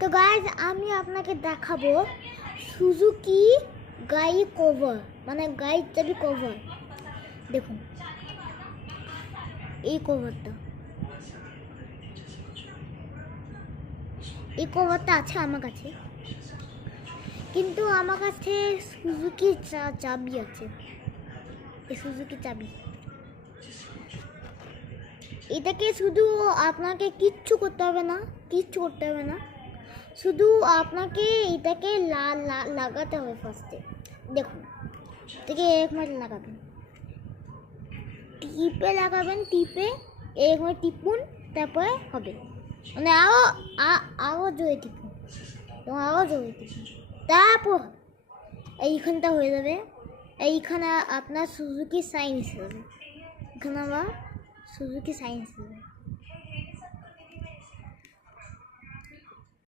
তো গাইজ আমি আপনাকে দেখাবো সুজুকি গাড়ি কভার, মানে গাড়ির চাবি কভার। দেখুন এই কভারটা, আছে আমার কাছে, কিন্তু আমার কাছে সুজুকি চাবি আছে। এই সুজুকি চাবি, এটাকে শুধু আপনাকে কিচ্ছু করতে হবে না, শুধু আপনাকে এটাকে লাগাতে হবে। ফার্স্টে দেখুন, এটাকে একমাত্র লাগাবেন, টিপে একবার টিপুন, তারপরে হবে, মানে আরও জোরে টিপুন, তারপর এইখানটা হয়ে যাবে। এইখানে আপনার সুজুকি সাইন হিসেবে, এখানে আবার সুজুকি সাইন হিসেবে।